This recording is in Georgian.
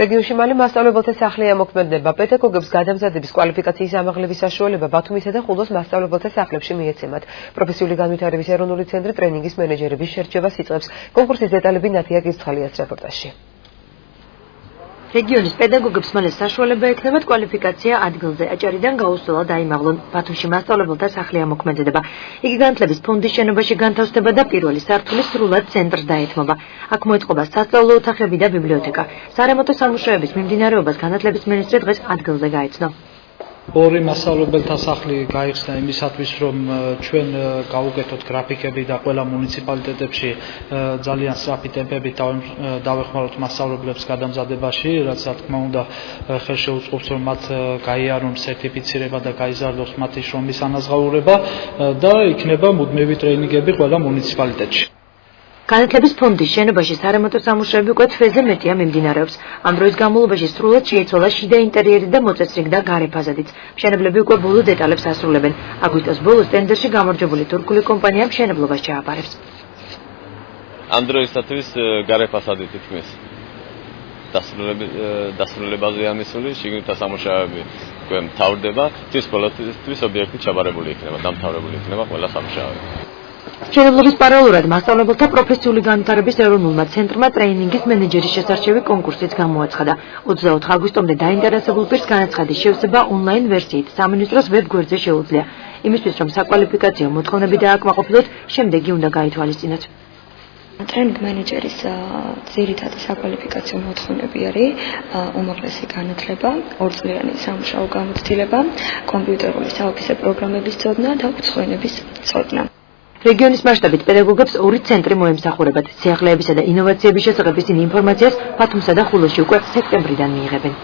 რეგიონში მალე მასწავლებელთა სახლი ამოქმედება. პედაგოგებს გადამზადების კვალიფიკაციის ამაღლების საშუალება ბათუმისა და ხულოს მასწავლებელთა სახლებში მიეცემათ. პროფესიული განვითარების ეროვნული ცენტრი ტრენინგის მენეჯერების შერჩევას იწყებს. კონკურსის დეტალები ნათია გირცხალიას რეპორტაჟში. რეგიონის პედაგოგებს მალე საშუალება ექნებათ კვალიფიკაცია ადგილზე. აჭარიდან გაუსწორად დაიმაღლონ. ბათუმში მასწავლებელთა სახლი ამოქმედება. იგი განათლების ფონდის შენობაში განთავსდება და პირველი სართული სრულად ცენტრს დაეთმობა. აქ მოეწყობა სასწავლო ოთახები და ბიბლიოთეკა. სარემონტო სამუშაოების მიმდინარეობას განათლების მინისტრი დღეს ადგილზე გაეცნო. ორი მასწავლებელთა სახლი გაიხსნა იმისათვის, რომ ჩვენ გავუკეთოთ გრაფიკები და ყველა მუნიციპალიტეტებში ძალიან სწრაფი ტემპებით დავეხმაროთ მასწავლებლებს გადამზადებაში, რაც რა თქმა უნდა ხელშეუწყობს, რომ მათ გაიარონ სერტიფიცირება და გაიზარდოს მათი შრომის ანაზღაურება და იქნება მუდმივი ტრეინინგები ყველა მუნიციპალიტეტში. განათლების ფონდის შენობაში სარემონტო სამუშაოები უკვე თვეზე მეტია მიმდინარეობს. ამ დროის განმავლობაში სრულად შეიცვალა შიდა ინტერიერი და მოწესრიგდა გარე ფასადიც. მშენებლები უკვე ბოლო დეტალებს ასრულებენ. აგვისტოს ბოლოს ტენდერში გამარჯვებული თურქული კომპანია მშენებლობას ჩააბარებს. ამ დროისათვის გარე ფასადი თითქმის დასრულებაზე ამისული, შიგნითა სამუშაოები უკვე მთავრდება, თვის ყოველთვის ობიექტი ჩაბარებული იქნება, დამთავრებული იქნება ყველა სამუშაოები. მშენებლობის პარალელურად მასწავლებელთა პროფესიული განვითარების ეროვნულმა ცენტრმა ტრეინინგის მენეჯერის შესარჩევი კონკურსიც გამოაცხადა. 24 აგვისტომდე დაინტერესებულ პირს განაცხადის შევსება ონლაინ ვერსიით სამინისტროს ვებ-გვერდზე შეუძლია. იმისთვის, რომ საკვალიფიკაციო მოთხოვნები დააკმაყოფილოთ, შემდეგი უნდა გაითვალისწინოთ. ტრენინგ მენეჯერის ძირითადი საკვალიფიკაციო მოთხოვნები არის უმაღლესი განათლება, ორწლიანი სამუშაო გამოცდილება, კომპიუტერული საოფისე პროგრამების ცოდნა და უცხოენების ცოდნა. რეგიონის მასშტაბით პედაგოგებს ორი ცენტრი მოემსახურებათ. სიახლეებისა და ინოვაციების შესახებ ისინი ინფორმაციას ბათუმსა და ხულოში უკვე სექტემბრიდან მიიღებენ.